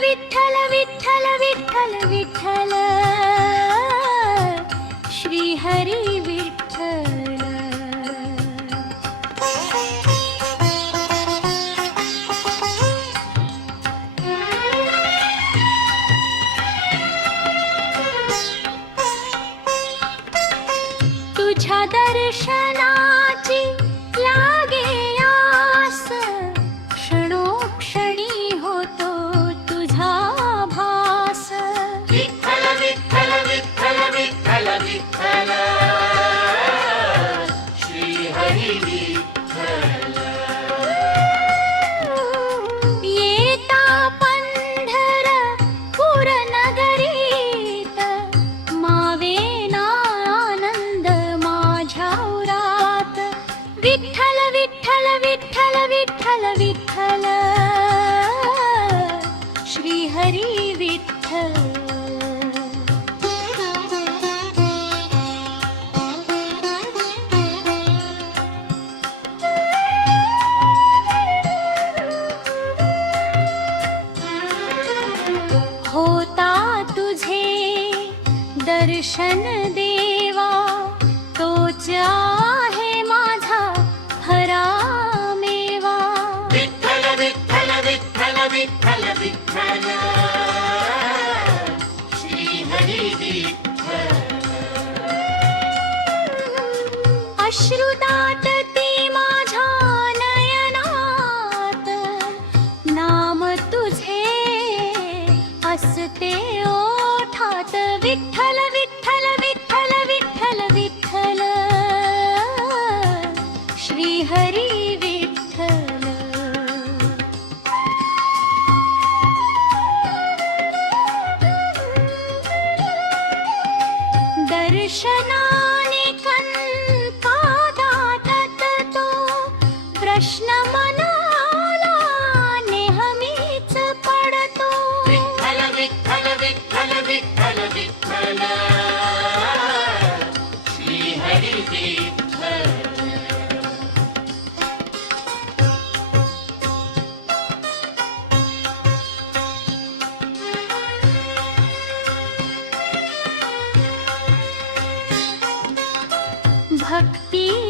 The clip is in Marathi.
विठ्ठल विठ्ठल विठ्ठल विठ्ठल श्री हरी विठ्ठल. तुझ्या दर्शनाची लागे आस, क्षणोक्षणी होतो तुझा भास. विठ्ठल विठ्ठल विठ्ठल विठ्ठल विठ्ठल श्री हरी विठ्ठल. येता पंढरपूर नगरीत, मावेना आनंद माझ्या उरात. विठ्ठल विठ्ठल विठ्ठल विठ्ठल विठ्ठल श्री हरी विठ्ठल. होता तुझे दर्शन देवा, तोच आहे माझा खरा मेवा. विठ्ठल विठ्ठल विठ्ठल विठ्ठल विठ्ठल श्री हरी विठ्ठल. अश्रुदाटती माझ्या नयनात, नाम तुझे असते ओठात. विठ्ठल विठ्ठल विठ्ठल विठ्ठल विठ्ठल श्री हरी विठ्ठल. दर्शनाने कंका दाटत तो, प्रश्न मनाला नेहमीच पडतो. विठ्ठल विठ्ठल विठ्ठल विठ्ठल विठ्ठल श्री हरी विठ्ठल. भक्ती